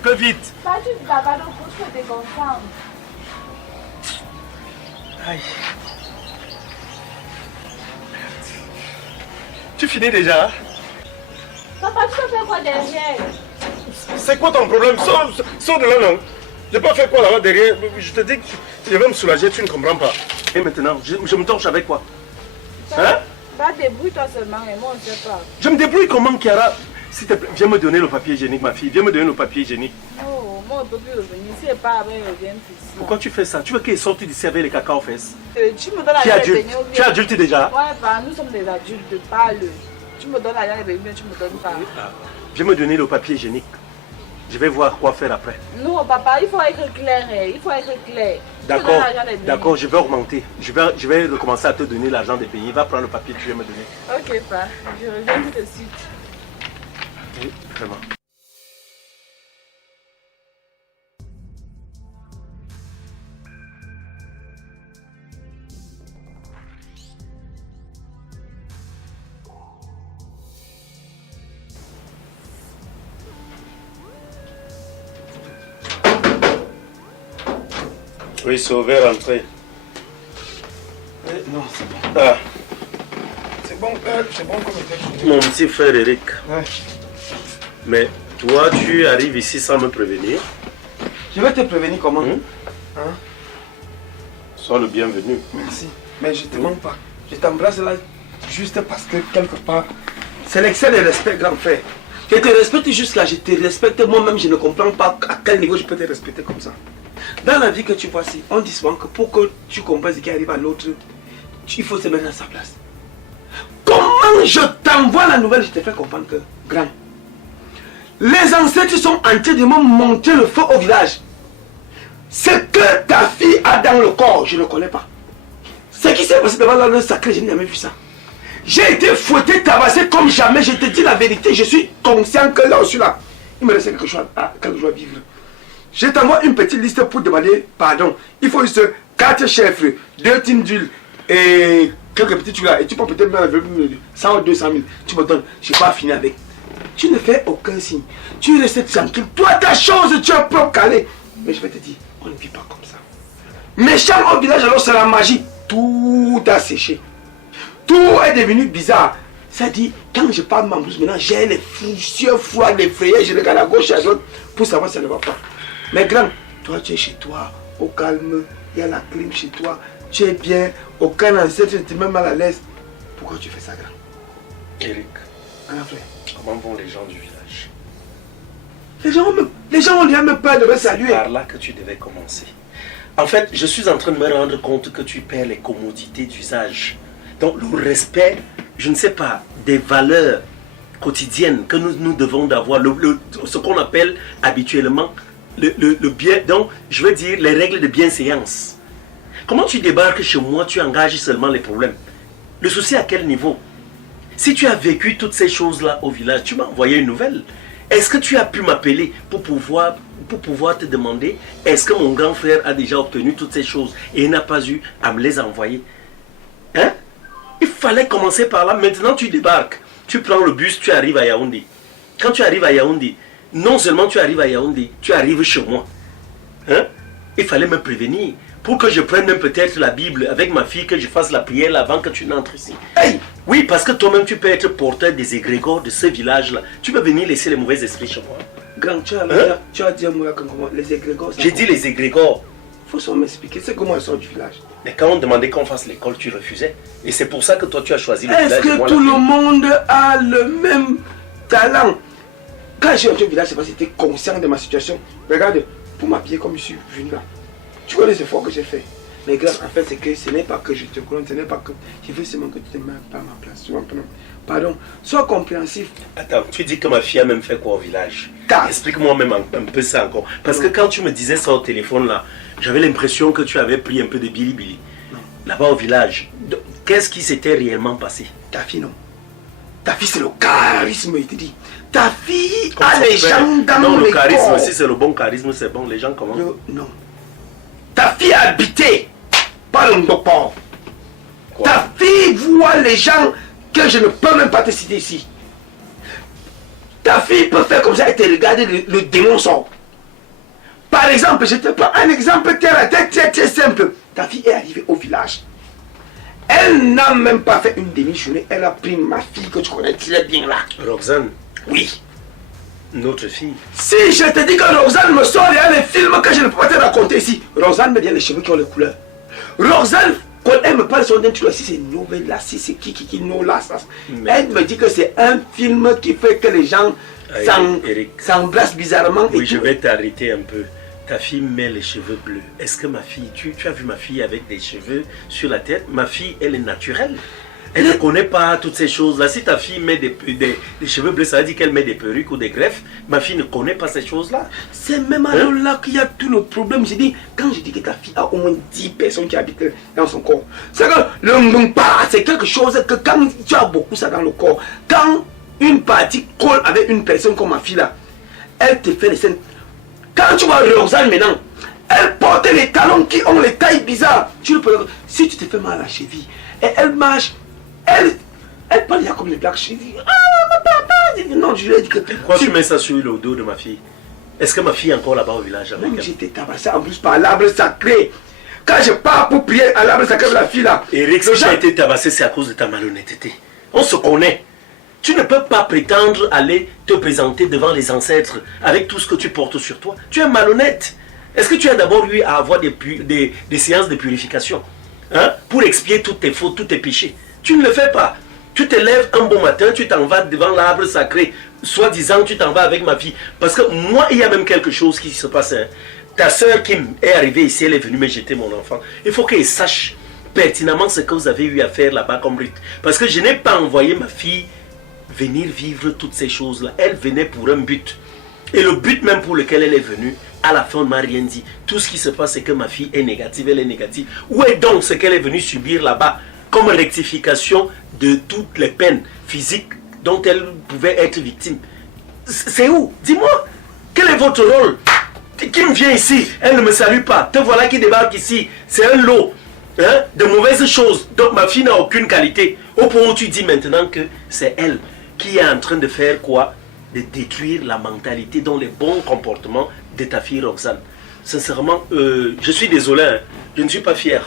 peu vite. Bah, tu ne vas pas donc je te déconcentre. Aïe. Tu finis déjà? Papa, tu te fais quoi derrière? C'est quoi ton problème? Sors de là, non? Je n'ai pas fait quoi là-bas derrière? Je te dis que je vais me soulager, tu ne comprends pas. Et maintenant, je me torche avec quoi? Hein? Bah, débrouille-toi seulement, et moi, on ne sait pas. Je me débrouille comment, Chiara? S'il te plaît, viens me donner le papier hygiénique, ma fille. Viens me donner le papier hygiénique. Non, moi, on ne peut plus revenir. Si elle part, elle revient ici. Pourquoi tu fais ça? Tu veux qu'elle sorte d'ici avec les caca aux fesses? Tu me donnes la Tu es adulte. Tu es adulte déjà? Ouais, bah, nous sommes des adultes, parle. Tu me donnes l'argent de tu me donnes pas. Viens me donner le papier hygiénique. Je vais voir quoi faire après. Non, papa, il faut être clair. Il faut être clair. D'accord, d'accord, je vais augmenter. Je vais recommencer à te donner l'argent des beignets. Va prendre le papier que tu viens me donner. Ok, pas. Je reviens tout de suite. Oui, vraiment. Oui, sauver, rentrer. Non, c'est bon. Ah, C'est bon comme était. mon petit frère Eric. Ouais. Mais toi, tu arrives ici sans me prévenir. Je vais te prévenir comment? Hein? Sois le bienvenu. Merci. Mais je te manque pas. Je t'embrasse là juste parce que quelque part, c'est l'excès de respect, grand frère. Je te respecte juste là, je te respecte moi-même, je ne comprends pas à quel niveau je peux te respecter comme ça. Dans la vie que tu vois ici, on dit souvent que pour que tu comprennes ce qui arrive à l'autre, il faut se mettre à sa place. Comment je t'envoie la nouvelle, je te fais comprendre que, grand, les ancêtres sont en train de me monter le feu au village. Ce que ta fille a dans le corps, je ne connais pas. Ce qui s'est passé devant le sacré, je n'ai jamais vu ça. J'ai été fouetté, tabassé comme jamais, je te dis la vérité, je suis conscient que là où je suis là, il me reste quelque chose à vivre. Je t'envoie une petite liste pour demander pardon. Il faut juste 4 chefs, 2 tines d'huile et quelques petits trucs là. Et tu peux peut-être mettre 100 ou 200 000. Tu me donnes, je n'ai pas fini avec. Tu ne fais aucun signe. Tu restes tranquille. Toi, ta chose, tu es propre calé. Mais je vais te dire, on ne vit pas comme ça. Méchant au village, alors c'est la magie. Tout a séché. Tout est devenu bizarre. Ça dit, quand je parle ma bouche maintenant, j'ai les foussieurs froids, les frayeurs, je regarde à gauche et à droite pour savoir si ça ne va pas. Mais grand, toi tu es chez toi, au calme, il y a la clim chez toi, tu es bien, aucun ancêtre ne te met mal à l'aise. Pourquoi tu fais ça, grand? Eric, Hein, frère? comment vont les gens du village? Les gens ont même peur de me saluer. C'est par là que tu devais commencer. En fait, je suis en train de me rendre compte que tu perds les commodités d'usage. Donc le respect, je ne sais pas, des valeurs quotidiennes que nous devons d'avoir, ce qu'on appelle habituellement le bien, donc je veux dire les règles de bienséance. Comment tu débarques chez moi, tu engages seulement les problèmes? Le souci à quel niveau? Si tu as vécu toutes ces choses-là au village, tu m'as envoyé une nouvelle. Est-ce que tu as pu m'appeler pour pouvoir te demander est-ce que mon grand frère a déjà obtenu toutes ces choses et il n'a pas eu à me les envoyer? Hein? Il fallait commencer par là. Maintenant tu débarques, tu prends le bus, tu arrives à Yaoundé. Quand tu arrives à Yaoundé, non seulement tu arrives à Yaoundé, tu arrives chez moi. Hein? Il fallait me prévenir pour que je prenne même peut-être la Bible avec ma fille, que je fasse la prière avant que tu n'entres ici. Hey! Oui, parce que toi-même tu peux être porteur des égrégores de ce village-là. Tu peux venir laisser les mauvais esprits chez moi. Grand, tu as dit à moi comment les égrégores. J'ai dit les égrégores. Il faut m'expliquer, c'est comment elles sont du village. Mais quand on demandait qu'on fasse l'école, tu refusais. Et c'est pour ça que toi tu as choisi le village. Est-ce que tout le monde a le même talent? Quand j'ai entré au village, c'est parce que j'étais conscient de ma situation. Regarde, pour m'habiller comme je suis venu là, tu vois les efforts que j'ai fait. Mais grave, en fait, c'est que ce n'est pas que je te connais, ce n'est pas que je veux seulement que tu te mets pas à ma place. Tu vois, pardon, sois compréhensif. Attends, tu dis que ma fille a même fait quoi au village? Explique-moi même un peu ça encore. Parce que quand tu me disais ça au téléphone là, j'avais l'impression que tu avais pris un peu de bilibili. Là-bas au village, qu'est-ce qui s'était réellement passé? Ta fille, non. Ta fille, c'est le charisme, il te dit. Ta fille a les gens dans non, le charisme, corps. si c'est le bon charisme, c'est bon. Les gens comment? Non. Ta fille est habitée par un docteur. Ta fille voit les gens que je ne peux même pas te citer ici. Ta fille peut faire comme ça et te regarder, le démon sort. Par exemple, je te prends un exemple très simple. Ta fille est arrivée au village. Elle n'a même pas fait une demi-journée. Elle a pris ma fille que tu connais très bien là. Roxane, Oui. notre fille. Si je te dis que Roxane me sort, il y a des films que je ne peux pas te raconter ici. Roxane me dit les cheveux qui ont les couleurs. Roxane, quand elle me parle sur tu si c'est nouvelle là, si c'est qui, non là, ça. Elle me dit que c'est un film qui fait que les gens Eric, s'embrassent bizarrement. oui, et je tout. vais t'arrêter un peu. Ta fille met les cheveux bleus. Est-ce que ma fille, tu as vu ma fille avec des cheveux sur la tête? Ma fille, elle est naturelle. Elle ne connaît pas toutes ces choses-là. Si ta fille met des cheveux bleus, ça veut dire qu'elle met des perruques ou des greffes. Ma fille ne connaît pas ces choses-là. C'est même alors là qu'il y a tout le problème. Je dis, quand je dis que ta fille a au moins 10 personnes qui habitent dans son corps, c'est que le mumpa, c'est quelque chose que quand tu as beaucoup ça dans le corps, quand une partie colle avec une personne comme ma fille là, elle te fait les scènes. Quand tu vois Roxane maintenant, elle porte les talons qui ont les tailles bizarres. Tu le peux, si tu te fais mal à la cheville, et elle marche, elle parle comme les blagues chevilles. Ah, papa, non, je lui ai dit que... Pourquoi tu mets ça sur le dos de ma fille? Est-ce que ma fille est encore là-bas au village avec Même elle? j'étais tabassé en plus par l'arbre sacré. Quand je pars pour prier à l'arbre sacré de la fille là. Eric, si tu as été tabassé, c'est à cause de ta malhonnêteté. On se connaît. Tu ne peux pas prétendre aller te présenter devant les ancêtres avec tout ce que tu portes sur toi. Tu es malhonnête. Est-ce que tu as d'abord eu à avoir des séances de purification, hein, pour expier toutes tes fautes, tous tes péchés? Tu ne le fais pas. Tu te lèves un bon matin, tu t'en vas devant l'arbre sacré, soi-disant tu t'en vas avec ma fille. Parce que moi, il y a même quelque chose qui se passe. Hein. Ta soeur qui est arrivée ici, elle est venue me jeter mon enfant. Il faut qu'elle sache pertinemment ce que vous avez eu à faire là-bas comme rite. Parce que je n'ai pas envoyé ma fille venir vivre toutes ces choses-là. Elle venait pour un but. Et le but même pour lequel elle est venue, à la fin, on ne m'a rien dit. Tout ce qui se passe, c'est que ma fille est négative, elle est négative. Où est donc ce qu'elle est venue subir là-bas comme rectification de toutes les peines physiques dont elle pouvait être victime? C'est où? Dis-moi. Quel est votre rôle? Qui me vient ici? Elle ne me salue pas. Te voilà qui débarque ici. C'est un lot, hein, de mauvaises choses. Donc ma fille n'a aucune qualité. Au point où tu dis maintenant que c'est elle qui est en train de faire quoi? De détruire la mentalité dans les bons comportements de ta fille Roxane. Sincèrement, je suis désolé, hein. Je ne suis pas fier.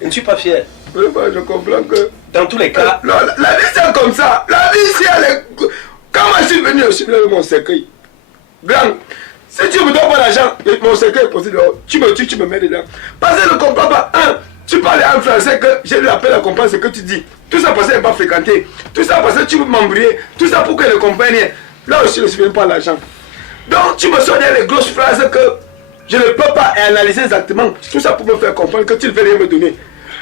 Je ne suis pas fier. Oui, bah, je comprends que... Dans tous les cas... La vie c'est comme ça. La vie c'est... Quand je suis venu avec mon cercueil, grand, si tu ne me donnes pas l'argent, mon cercueil est posé dehors, tu me tues, tu me mets dedans. Parce que je ne comprends pas. Tu parles en français que j'ai de la peine à comprendre ce que tu dis. Tout ça parce qu'elle n'est pas fréquentée. Tout ça parce que tu veux m'embrouiller. Tout ça pour qu'elle ne comprenne rien. Là aussi, je ne suis venu pas l'argent. Donc, tu me sors des grosses phrases que je ne peux pas analyser exactement. Tout ça pour me faire comprendre que tu ne veux rien me donner.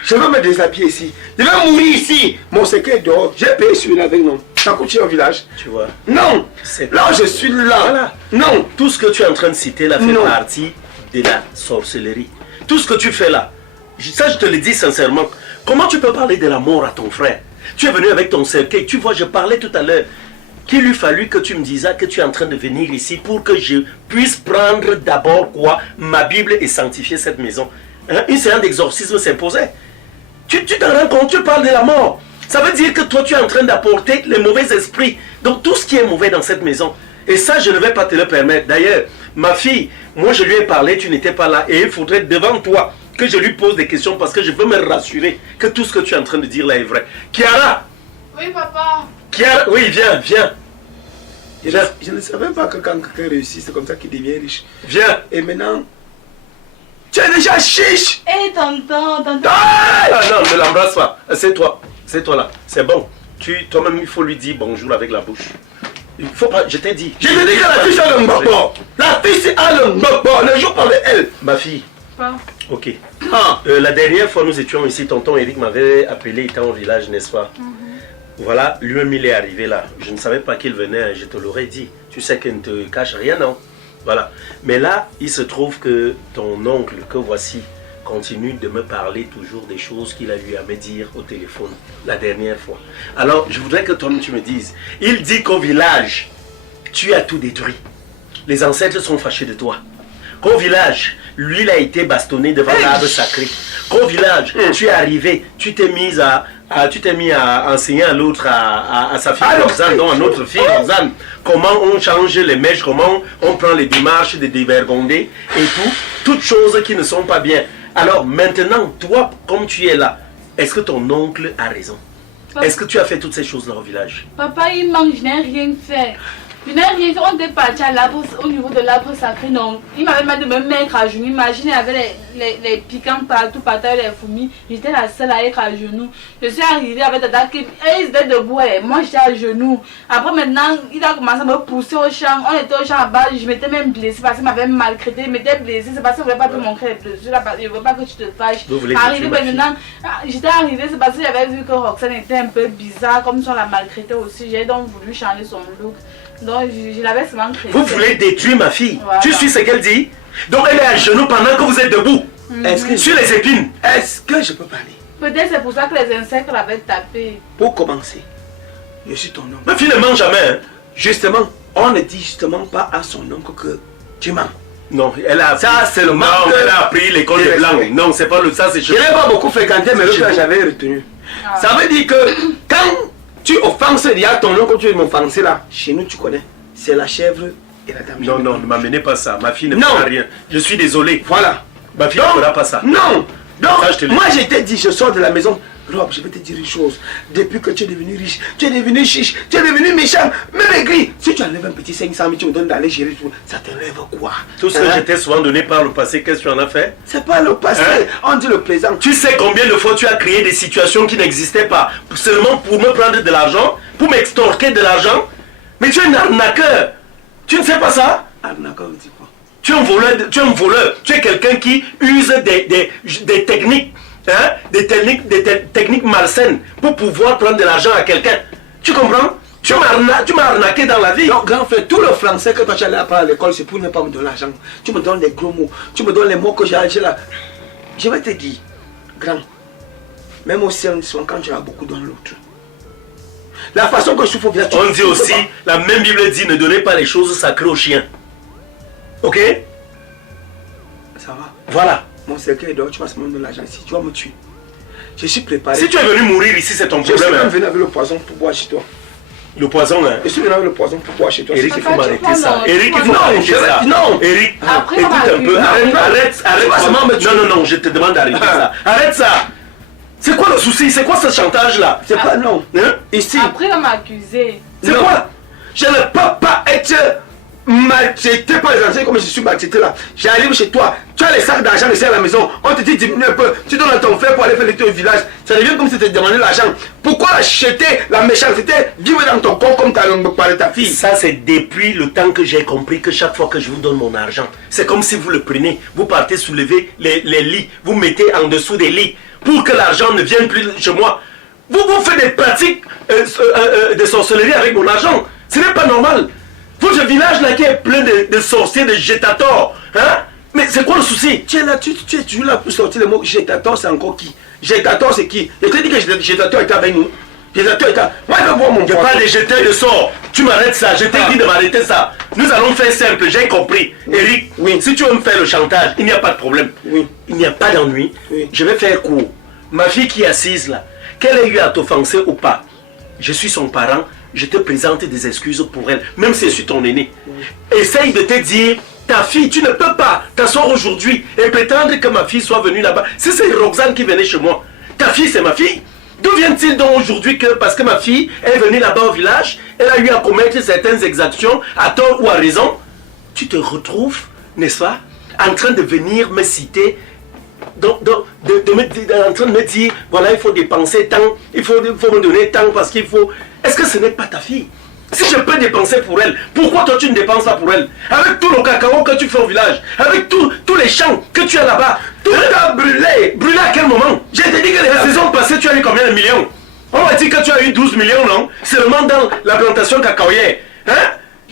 Je veux me déshabiller ici. Je vais mourir ici. Mon secret est dehors. J'ai payé celui-là avec non. Ça coûte cher au village. Tu vois. Non. Là, je suis là. Voilà. Non. Tout ce que tu es en train de citer là fait Non. partie de la sorcellerie. Tout ce que tu fais là, ça je te le dis sincèrement. Comment tu peux parler de la mort à ton frère? Tu es venu avec ton cercueil. Tu vois, je parlais tout à l'heure qu'il lui fallut que tu me dises que tu es en train de venir ici pour que je puisse prendre d'abord quoi? Ma Bible et sanctifier cette maison. Hein? Une séance d'exorcisme s'imposait. Tu t'en rends compte, tu parles de la mort. Ça veut dire que toi tu es en train d'apporter les mauvais esprits. Donc tout ce qui est mauvais dans cette maison. Et ça je ne vais pas te le permettre. D'ailleurs, ma fille, moi je lui ai parlé, tu n'étais pas là. Et il faudrait devant toi que je lui pose des questions parce que je veux me rassurer que tout ce que tu es en train de dire là est vrai. Chiara! Oui, papa. Chiara, oui, viens. Je ne savais pas que quand quelqu'un réussit, c'est comme ça qu'il devient riche. Viens. Et maintenant, tu es déjà chiche. Hé, tonton. Ah non, ne l'embrasse pas. C'est toi là. C'est bon. Toi-même, il faut lui dire bonjour avec la bouche. Il faut pas, je t'ai dit. Je te dis que la fille c'est le mbabo. La fille c'est le mbabo. Le jour parle elle. Ma fille. Papa. Ok. La dernière fois, nous étions ici, tonton Eric m'avait appelé, il était au village, n'est-ce pas? Voilà, lui-même il est arrivé là. Je ne savais pas qu'il venait, je te l'aurais dit. Tu sais qu'il ne te cache rien, non? Voilà. Mais là, il se trouve que ton oncle, que voici, continue de me parler toujours des choses qu'il a eu à me dire au téléphone la dernière fois. Alors, je voudrais que toi tu me dises. Il dit qu'au village, tu as tout détruit. Les ancêtres sont fâchés de toi. Qu'au village, lui, il a été bastonné devant l'arbre sacré. Qu'au village, tu es arrivé, tu t'es mise à Ah, tu t'es mis à enseigner à l'autre, à sa fille Alors, Roxane, donc à notre fille Roxane, comment on change les mèches, comment on prend les démarches de dévergonder et tout, toutes choses qui ne sont pas bien. Alors maintenant, toi, comme tu es là, est-ce que ton oncle a raison? Est-ce que tu as fait toutes ces choses-là au village? Papa, il manque, je n'ai rien fait. Je n'ai rien fait. On était parti à l'arbre, au niveau de l'arbre sacré. Non, il m'avait demandé de me mettre à genoux. Imaginez, il y avait les piquants partout, par terre, les fourmis. J'étais la seule à être à genoux. Je suis arrivée avec Tata qui ils étaient debout. Et moi, j'étais à genoux. Après, maintenant, il a commencé à me pousser au champ. On était au champ à bas. Je m'étais même blessée parce qu'il m'avait maltraité. Il m'était blessée. C'est parce qu'il ne voulait pas te montrer les blessures. Je ne veux pas que tu te fâches. Arrivé maintenant, j'étais arrivée. C'est parce que j'avais vu que Roxane était un peu bizarre. Comme si on la maltraitait aussi. J'ai donc voulu changer son look. Donc je l'avais souvent créé. Vous voulez détruire ma fille? Voilà. Tu suis ce qu'elle dit? Donc elle est à genoux pendant que vous êtes debout. Est-ce que Sur les épines. Est-ce que je peux parler? Peut-être c'est pour ça que les insectes l'avaient tapé. Pour commencer, je suis ton oncle. Ma fille ne mange jamais. Hein? Justement, on ne dit justement pas à son oncle que tu mens. Non, elle a. Ça, c'est le Non, manque elle a appris l'école des blancs. Non, c'est pas le ça, c'est Je n'ai pas beaucoup fréquenté, mais l'autre j'avais retenu. Ah. Ça veut dire que quand tu offenses, il y a ton oncle, tu veux m'offenser là. Chez nous, tu connais. C'est la chèvre et la dame. Non, non, ne m'amenez pas ça. Ma fille ne Non. fera rien. Je suis désolé. Voilà. Ma fille ne fera pas ça. Non. Donc, Ça, je te le moi dis. je t'ai dit, je sors de la maison. Rob, je vais te dire une chose. Depuis que tu es devenu riche, tu es devenu chiche, tu es devenu méchant, même aigri. Si tu enlèves un petit 500 000, tu me donnes d'aller gérer tout, ça te lève quoi? Tout ce que je t'ai souvent donné par le passé, qu'est-ce que tu en as fait? C'est pas le passé, Hein? on dit le présent. Tu sais combien de fois tu as créé des situations qui n'existaient pas, seulement pour me prendre de l'argent, pour m'extorquer de l'argent? Mais tu es un arnaqueur. Tu ne sais pas ça? Arnaqueur, dis quoi? Tu es un voleur, tu es quelqu'un qui use des techniques, hein, des techniques malsaines pour pouvoir prendre de l'argent à quelqu'un. Tu comprends? Tu m'as arnaqué dans la vie. Donc, grand frère, tout le français que toi tu allais apprendre à l'école, c'est pour ne pas me donner l'argent. Tu me donnes les gros mots, tu me donnes les mots que j'ai là. Je vais te dire, grand, même aussi en souvent quand tu as beaucoup dans l'autre. La façon que je souffre au village, On dit aussi, la même Bible dit, ne donnez pas les choses sacrées aux chiens. Ok? Ça va. Voilà. Mon secret est dehors, tu vas me donner l'argent ici, tu vas me tuer. Je suis préparé. Si tu es venu mourir ici, c'est ton Je suis problème. même Hein. venu avec le poison pour boire chez toi. Le poison, hein. Je suis venu avec le poison pour boire chez toi. Eric, il faut Papa, tu m'arrêter prends ça. le- Eric, il faut Non, m'arrêter je vais- ça. non. Eric, Après, on écoute va un peu. plus. Arrête Tu vas seulement me tuer. Non, je te demande d'arrêter ça. Arrête ça. C'est quoi le souci? C'est quoi ce chantage-là? C'est pas non. Hein? Ici, Après, on m'a accusé. c'est Non. quoi? Je ne peux pas être maltraité par les anciens comme je suis maltraité là. J'arrive chez toi, tu as les sacs d'argent laissés à la maison, on te dit diminue un peu, tu donnes à ton frère pour aller faire l'été au village. Ça devient comme si tu te demandais l'argent. Pourquoi acheter la méchanceté, vivre dans ton corps comme tu as parlé ta fille? Ça, c'est depuis le temps que j'ai compris que chaque fois que je vous donne mon argent, c'est comme si vous le prenez, vous partez soulever les lits, vous mettez en dessous des lits pour que l'argent ne vienne plus chez moi. Vous faites des pratiques de sorcellerie avec mon argent. Ce n'est pas normal. Votre village là qui est plein de sorciers, de jetators. Hein? Mais c'est quoi le souci? Tu es là, tu es toujours là pour sortir le mot Jetator, c'est encore qui? Jetator, c'est qui? Je te dis que Jetator est avec nous. Jetator est à... Moi, je veux voir mon Je parle des jeteurs de sorts. Tu m'arrêtes ça. Je t'ai dit de m'arrêter ça. Nous allons faire simple. J'ai compris. Eric, Oui. si tu veux me faire le chantage, il n'y a pas de problème. Oui. Il n'y a pas d'ennui. Oui. Je vais faire court. Ma fille qui est assise là, qu'elle ait eu à t'offenser ou pas, je suis son parent. Je te présente des excuses pour elle, même si je suis ton aîné. Essaye de te dire, ta fille, tu ne peux pas t'asseoir aujourd'hui et prétendre que ma fille soit venue là-bas. Si c'est Roxane qui venait chez moi, ta fille c'est ma fille. D'où vient-il donc aujourd'hui que, parce que ma fille est venue là-bas au village, elle a eu à commettre certaines exactions, à tort ou à raison, tu te retrouves, n'est-ce pas, en train de venir me citer, en train de me dire, voilà, il faut dépenser tant, il faut me donner tant parce qu'il faut... Est-ce que ce n'est pas ta fille? Si je peux dépenser pour elle, pourquoi toi tu ne dépenses pas pour elle? Avec tout le cacao que tu fais au village, avec tous les champs que tu as là-bas, tout a brûlé. Brûlé à quel moment? J'ai dit que la saison passée, tu as eu combien de millions? On m'a dit que tu as eu 12 millions, non? Seulement dans la plantation cacaoyère. Hein?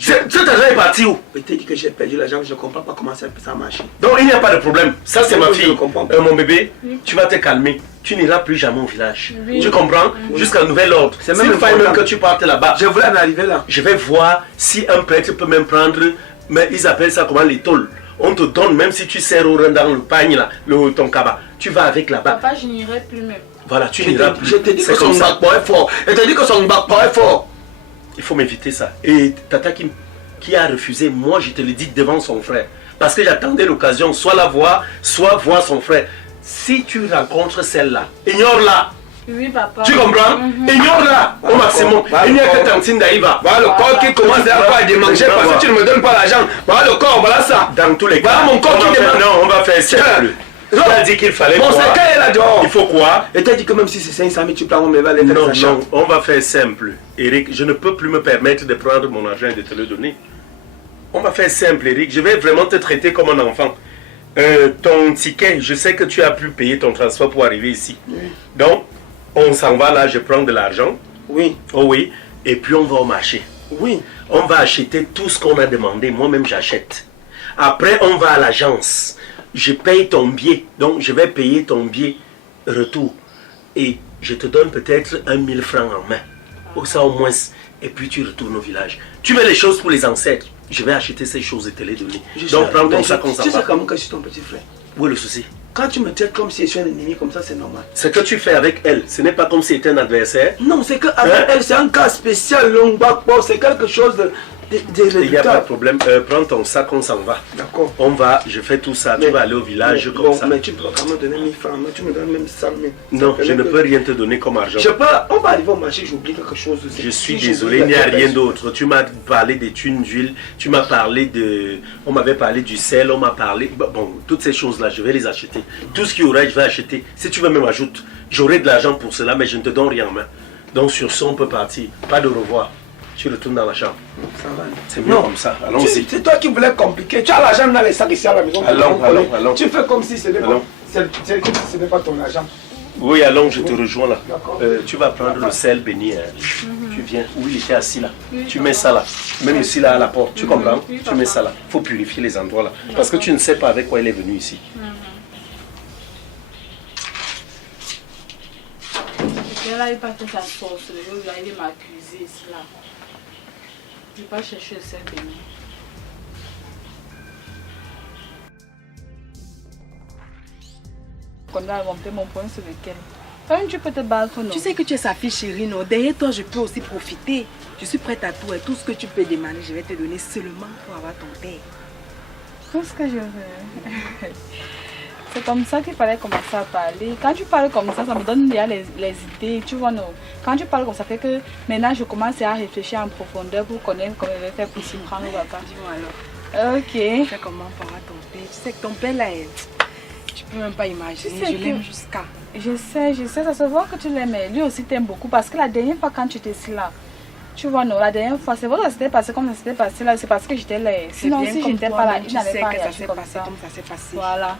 Cet argent est parti où? Je t'ai dit que j'ai perdu l'argent, je ne comprends pas comment ça marche. Donc il n'y a pas de problème. Ça c'est ma Je fille. comprends pas. Mon bébé, tu vas te calmer. Tu n'iras plus jamais au village. Oui. Tu comprends? Jusqu'à nouvel ordre. C'est C'est même même pas même important. que tu partes là-bas. Je voulais en arriver là. Je vais voir si un prêtre peut même prendre, mais ils appellent ça comment, les tôles. On te donne, même si tu sers au rein dans le pagne là, ton cabas. Tu vas avec là-bas. Papa, je n'irai plus même. Voilà, tu n'iras plus. Je te dis C'est que comme son ça. bac est fort. Je te dis que son bac est fort. Il faut m'éviter ça. Et Tata qui a refusé, moi je te le dis devant son frère. Parce que j'attendais l'occasion, soit la voir, soit voir son frère. Si tu rencontres celle-là, ignore-la. Oui, papa. Tu comprends? Ignore-la au maximum. Il n'y a que Tantine Daïva. Voilà le corps qui commence à démanger parce que tu ne me donnes pas l'argent. Voilà le corps, voilà ça. Dans tous les cas, Voilà mon corps qui démange. non, on va faire simple. Tu as dit qu'il fallait Mon quoi? secret est là dehors. Il faut quoi? Et tu as dit que même si c'est 500 000, tu prends mon méval et Non, les achats. non, on va faire simple. Eric, je ne peux plus me permettre de prendre mon argent et de te le donner. On va faire simple, Eric. Je vais vraiment te traiter comme un enfant. Ton ticket, je sais que tu as pu payer ton transport pour arriver ici. Oui. Donc, on s'en va là, je prends de l'argent. Oui, Oh oui. Et puis on va au marché. oui. On va acheter tout ce qu'on a demandé. Moi-même, j'achète. Après, on va à l'agence. Je paye ton billet. Donc, je vais payer ton billet retour. Et je te donne peut-être 1000 francs en main. Ou ça au moins. Et puis, tu retournes au village. Tu mets les choses pour les ancêtres. Je vais acheter ces choses et te les donner. Donc, prends ton sac, on s'en Tu sais va. comment que je suis ton petit frère. Où est le souci? Quand tu me traites comme si je suis un ennemi, comme ça, c'est normal. Ce que tu fais avec elle, ce n'est pas comme si c'était un adversaire. Non, c'est qu'avec elle, c'est un cas spécial, long bac, c'est quelque chose de Il n'y a pas de problème. Prends ton sac, on s'en va. D'accord. On va, je fais tout ça. Tu vas aller au village comme ça. Mais tu peux quand même donner 1000 francs, mais tu me donnes même 100 000. Non, je ne peux rien te donner comme argent. On va arriver au marché, j'oublie quelque chose. Je suis désolé, il n'y a rien d'autre. Tu m'as parlé des thunes d'huile, tu m'as parlé de... On m'avait parlé du sel, on m'a parlé... Bon, toutes ces choses-là, je vais les acheter. Tout ce qu'il y aura, je vais acheter. Si tu veux même ajouter, j'aurai de l'argent pour cela, mais je ne te donne rien en main. Donc sur ça, on peut partir. Pas de revoir. Tu retournes dans la chambre. Ça va. C'est mieux comme ça. Allons-y. C'est toi qui voulais compliquer. Tu as l'argent dans les sacs ici à la maison. Allons. Tu fais comme si ce n'est Allons. pas ton argent. Oui, allons, je te rejoins là. D'accord. Tu vas prendre le sel béni. Tu viens, où il était assis là. Tu mets ça là. Même ici là à la porte. Tu comprends? Tu mets ça là. Il faut purifier les endroits là. Parce que tu ne sais pas avec quoi il est venu ici. Là, il pas fait sa sauce. Il m'a accusé cela. Je ne vais pas chercher le sel béni. Quand on a monté mon point sur lequel. Toi, tu peux te battre, non? Tu sais que tu es sa fille chérie, non? Derrière toi, je peux aussi profiter. Je suis prête à tout et tout ce que tu peux demander, je vais te donner seulement pour avoir ton père. Tout ce que je veux. C'est comme ça qu'il fallait commencer à parler. Quand tu parles comme ça me donne déjà les idées. Tu vois, non? Quand tu parles comme ça, fait que maintenant je commence à réfléchir en profondeur pour connaître comment je vais faire pour s'y prendre au papa. Dis-moi alors. Ok. Tu sais comment pour avoir ton père? Tu sais que ton père là, tu peux même pas imaginer. Tu sais Je que- l'aime jusqu'à. Je sais, ça se voit que tu l'aimes. Lui aussi t'aime beaucoup parce que la dernière fois quand tu étais ici là, tu vois, non, la dernière fois, c'est vrai que ça s'était passé comme ça s'était passé là, c'est parce que j'étais là. Sinon, si je n'étais pas là, il n'avait pas réagi comme ça. Comme ça s'est passé. Voilà.